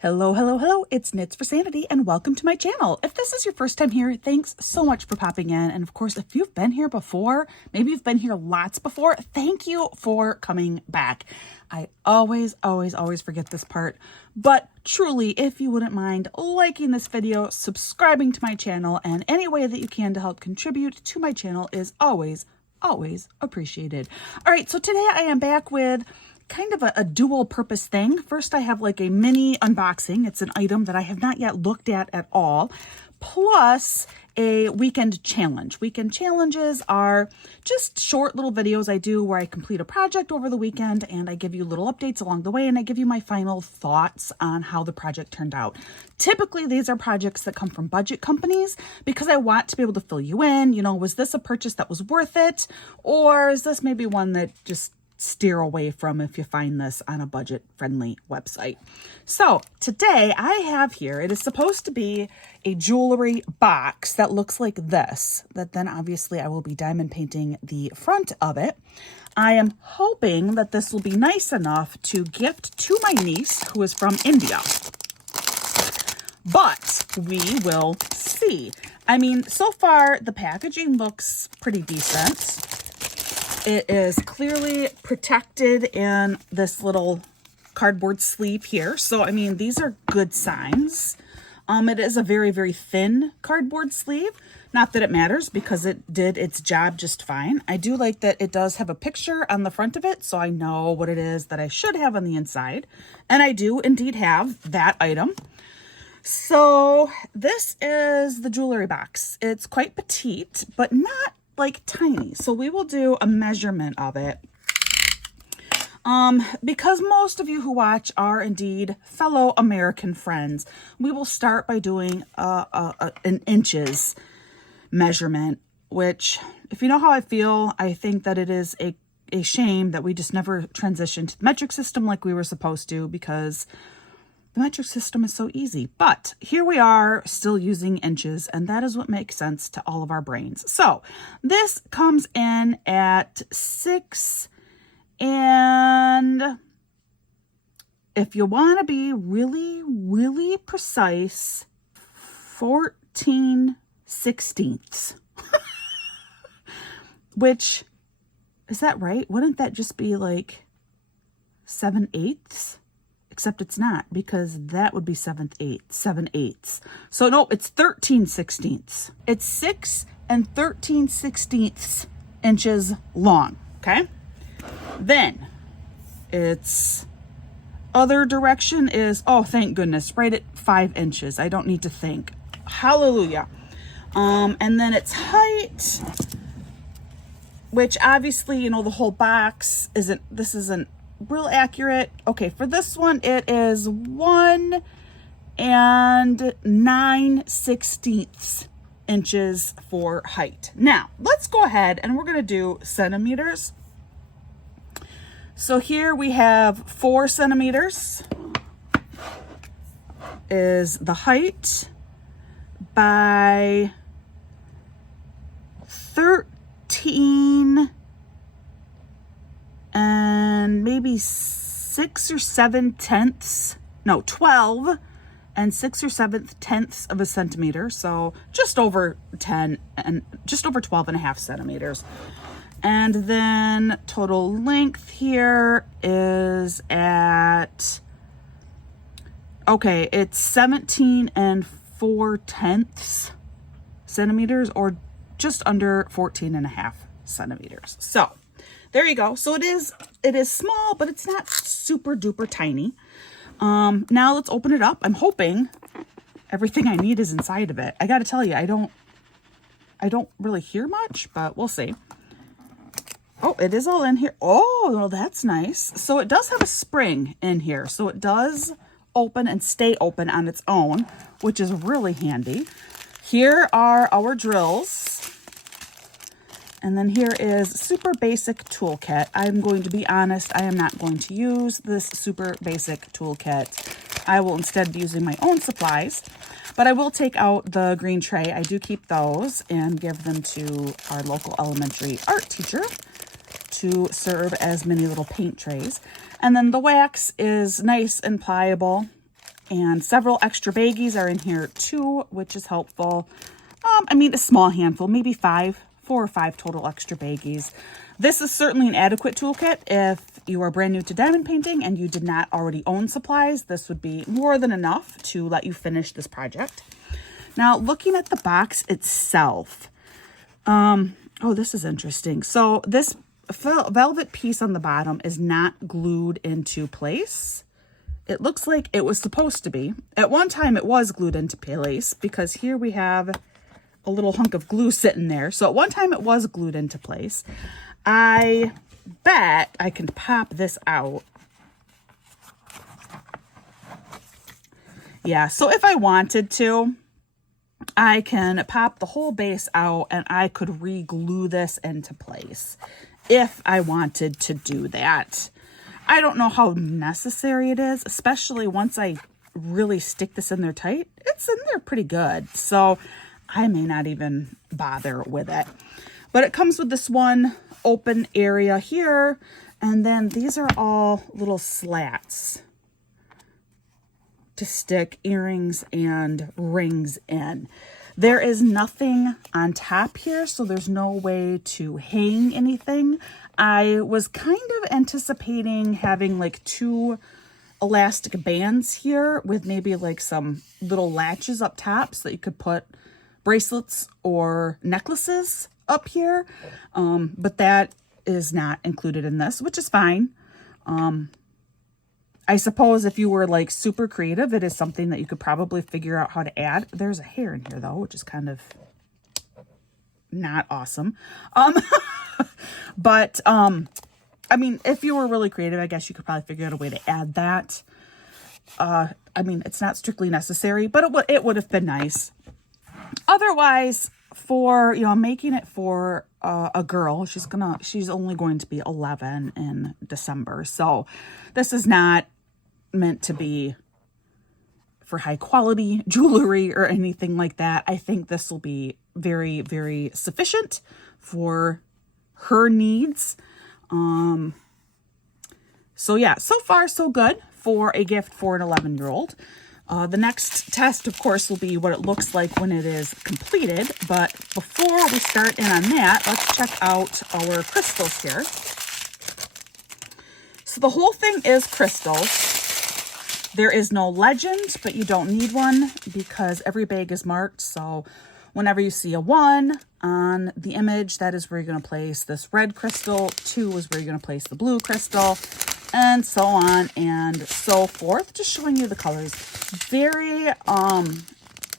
Hello, hello, hello, it's Knits for Sanity and welcome to my channel. If this is your first time here, thanks so much for popping in. And of course, if you've been here before, maybe you've been here lots before, thank you for coming back. I always forget this part, but truly, if you wouldn't mind liking this video, subscribing to my channel, and any way that you can to help contribute to my channel is always appreciated. All right, so today I am back with kind of a dual purpose thing. First, I have like a mini unboxing. It's an item that I have not yet looked at all, plus a weekend challenge. Weekend challenges are just short little videos I do where I complete a project over the weekend and I give you little updates along the way and I give you my final thoughts on how the project turned out. Typically, these are projects that come from budget companies because I want to be able to fill you in. You know, was this a purchase that was worth it? Or is this maybe one that just steer away from if you find this on a budget-friendly website? So today I have here, it is supposed to be a jewelry box that looks like this, that then obviously I will be diamond painting the front of it. I am hoping that this will be nice enough to gift to my niece who is from India, but we will see. I mean, so far the packaging looks pretty decent. It is clearly protected in this little cardboard sleeve here. So, I mean, these are good signs. It is a very thin cardboard sleeve. Not that it matters because it did its job just fine. I do like that it does have a picture on the front of it, so I know what it is that I should have on the inside. And I do indeed have that item. So this is the jewelry box. It's quite petite, but not like tiny. So we will do a measurement of it. Because most of you who watch are indeed fellow American friends, we will start by doing an inches measurement, which, if you know how I feel, I think that it is a shame that we just never transitioned to the metric system like we were supposed to, because the metric system is so easy. But here we are still using inches, and that is what makes sense to all of our brains. So this comes in at 6, and if you want to be really precise, 14/16. Which, is that right? Wouldn't that just be like 7/8? Except it's not, because that would be 7/8. So no, it's 13/16. It's 6 and 13/16 inches long. Okay. Then its other direction is, oh, thank goodness, right at 5 inches. I don't need to think. Hallelujah. And then its height, which obviously, you know, the whole box isn't real accurate. Okay, for this one, it is 1 9/16 inches for height. Now, let's go ahead and we're going to do centimeters. So here we have 4 centimeters is the height by 13 and maybe 6 or 7 tenths, no, 12 and 6 or 7 tenths of a centimeter. So just over 10 and just over 12.5 centimeters. And then total length here is at, okay, it's 17 and 4/10 centimeters, or just under 14.5 centimeters. So there you go. So it is small, but it's not super duper tiny. Now let's open it up. I'm hoping everything I need is inside of it. I got to tell you, I don't really hear much, but we'll see. Oh, it is all in here. Oh, well, that's nice. So it does have a spring in here. So it does open and stay open on its own, which is really handy. Here are our drills. And then here is super basic toolkit. I'm going to be honest, I am not going to use this super basic toolkit. I will instead be using my own supplies, but I will take out the green tray. I do keep those and give them to our local elementary art teacher to serve as mini little paint trays. And then the wax is nice and pliable. And several extra baggies are in here too, which is helpful. I mean, a small handful, maybe 4 or 5 total extra baggies. This is certainly an adequate toolkit. If you are brand new to diamond painting and you did not already own supplies, this would be more than enough to let you finish this project. Now, looking at the box itself, oh, this is interesting. So this velvet piece on the bottom is not glued into place. It looks like it was supposed to be. At one time it was glued into place because here we have a little hunk of glue sitting there. So at one time it was glued into place. I bet I can pop this out. Yeah, so if I wanted to, I can pop the whole base out and I could re-glue this into place if I wanted to do that. I don't know how necessary it is, especially once I really stick this in there tight. It's in there pretty good, so I may not even bother with it. But it comes with this one open area here, and then these are all little slats to stick earrings and rings in. There is nothing on top here, so there's no way to hang anything. I was kind of anticipating having like 2 elastic bands here with maybe like some little latches up top so that you could put bracelets or necklaces up here. But that is not included in this, which is fine. I suppose if you were like super creative, it is something that you could probably figure out how to add. There's a hair in here though, which is kind of not awesome. But I mean, if you were really creative, I guess you could probably figure out a way to add that. I mean, it's not strictly necessary, but it would have been nice. Otherwise, for, you know, I'm making it for a girl. She's only going to be 11 in December. So this is not meant to be for high quality jewelry or anything like that. I think this will be very, very sufficient for her needs. So yeah, so far so good for a gift for an 11-year-old. The next test, of course, will be what it looks like when it is completed. But before we start in on that, let's check out our crystals here. So the whole thing is crystals. There is no legend, but you don't need one because every bag is marked. So whenever you see a 1 on the image, that is where you're going to place this red crystal. 2 is where you're going to place the blue crystal, and so on and so forth. Just showing you the colors. Very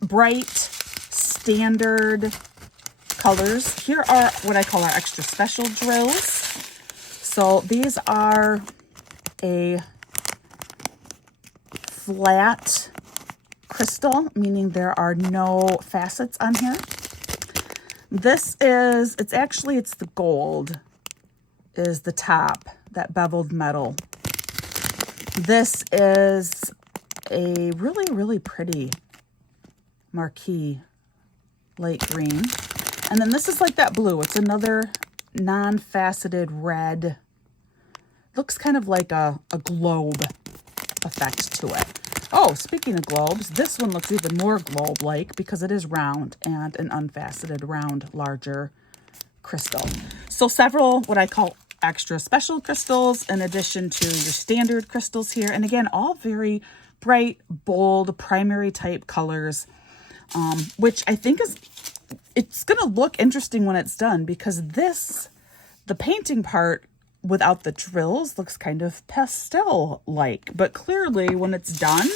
bright, standard colors. Here are what I call our extra special drills. So these are a flat crystal, meaning there are no facets on here. This is, it's the gold is the top, that beveled metal. This is a really, really pretty marquee light green. And then this is like that blue. It's another non-faceted red. Looks kind of like a globe effect to it. Oh, speaking of globes, this one looks even more globe-like because it is round and an unfaceted round, larger crystal. So several what I call extra special crystals in addition to your standard crystals here. And again, all very bright, bold, primary type colors, which I think it's going to look interesting when it's done because the painting part without the drills looks kind of pastel-like, but clearly when it's done,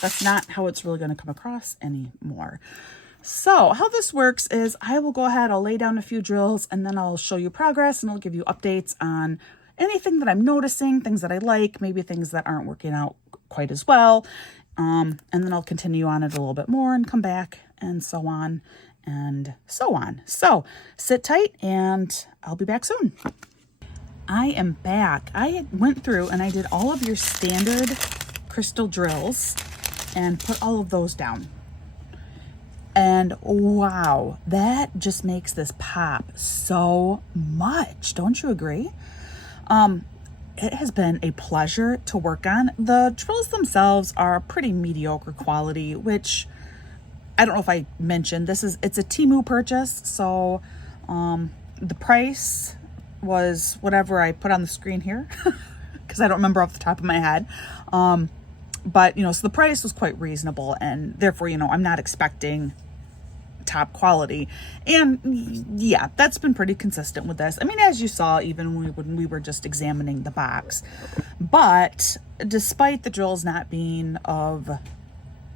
that's not how it's really going to come across anymore. So how this works is I will go ahead, I'll lay down a few drills, and then I'll show you progress, and I'll give you updates on anything that I'm noticing, things that I like, maybe things that aren't working out quite as well. And then I'll continue on it a little bit more and come back and so on and so on. So sit tight and I'll be back soon. I am back. I went through and I did all of your standard crystal drills and put all of those down. And wow, that just makes this pop so much. Don't you agree? it has been a pleasure to work on. The drills themselves are pretty mediocre quality, which I don't know if I mentioned. It's a TEMU purchase, so the price was whatever I put on the screen here because I don't remember off the top of my head. But so the price was quite reasonable, and therefore, I'm not expecting top quality. And yeah, that's been pretty consistent with this. I mean, as you saw, even when we were just examining the box. But despite the drills not being of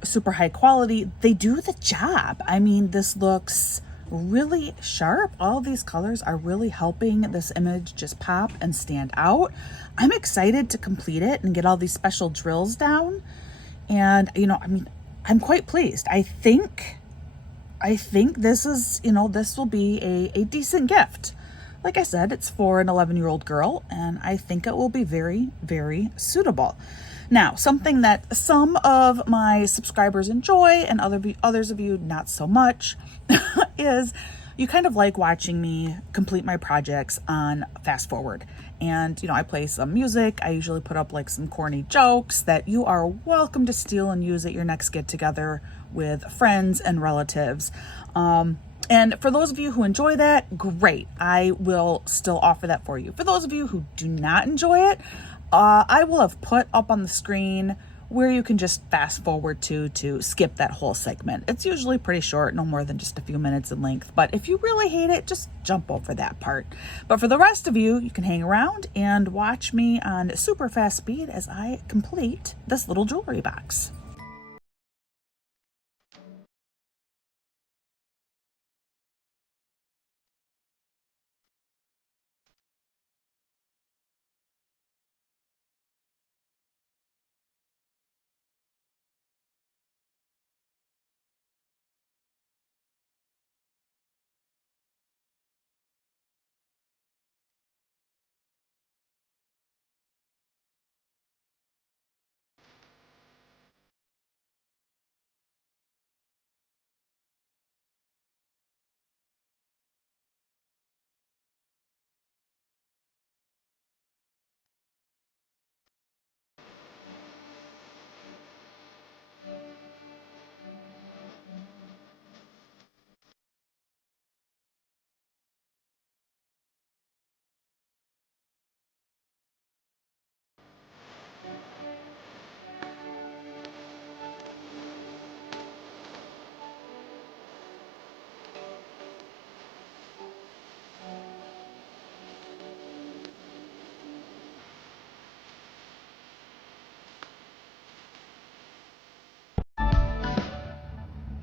super high quality, they do the job. I mean, this looks really sharp. All these colors are really helping this image just pop and stand out. I'm excited to complete it and get all these special drills down. And, I mean, I'm quite pleased. I think this is, this will be a decent gift. Like I said, it's for an 11-year-old girl, and I think it will be very, very suitable. Now, something that some of my subscribers enjoy and others of you not so much is you kind of like watching me complete my projects on fast forward. And, I play some music. I usually put up like some corny jokes that you are welcome to steal and use at your next get together with friends and relatives. And for those of you who enjoy that, great. I will still offer that for you. For those of you who do not enjoy it, I will have put up on the screen where you can just fast forward to skip that whole segment. It's usually pretty short, no more than just a few minutes in length. But if you really hate it, just jump over that part. But for the rest of you, you can hang around and watch me on super fast speed as I complete this little jewelry box.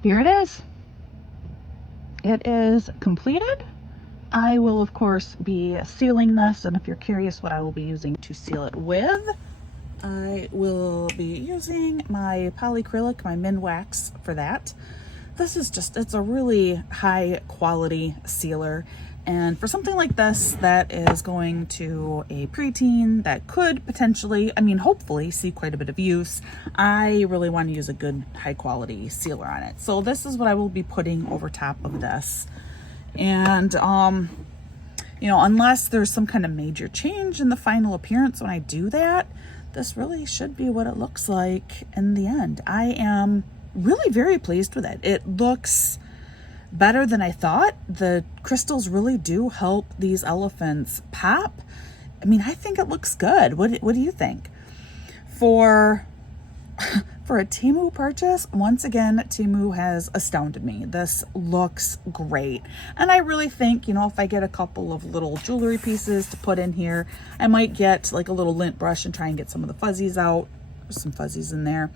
Here it is. It is completed. I will, of course, be sealing this, and if you're curious what I will be using to seal it with, I will be using my polyacrylic, my Minwax for that. This is it's a really high quality sealer. And for something like this that is going to a preteen that could potentially, hopefully see quite a bit of use, I really want to use a good high quality sealer on it. So this is what I will be putting over top of this. And, unless there's some kind of major change in the final appearance when I do that, this really should be what it looks like in the end. I am really very pleased with it. It looks better than I thought. The crystals really do help these elephants pop. I think it looks good. What do you think? For a TEMU purchase, once again, TEMU has astounded me. This looks great. And I really think, if I get a couple of little jewelry pieces to put in here, I might get like a little lint brush and try and get some of the fuzzies out. There's some fuzzies in there.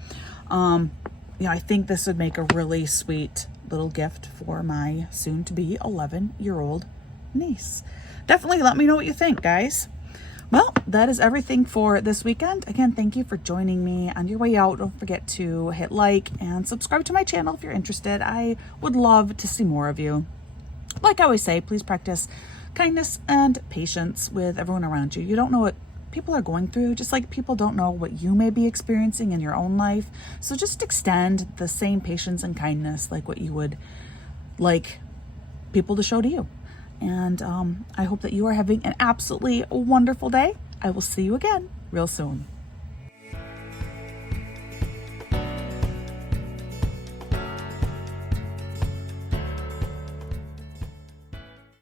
I think this would make a really sweet little gift for my soon-to-be 11-year-old niece. Definitely let me know what you think, guys. Well, that is everything for this weekend. Again, thank you for joining me on your way out. Don't forget to hit like and subscribe to my channel if you're interested. I would love to see more of you. Like I always say, please practice kindness and patience with everyone around you. You don't know what people are going through, just like people don't know what you may be experiencing in your own life. So just extend the same patience and kindness like what you would like people to show to you. And I hope that you are having an absolutely wonderful day. I will see you again real soon.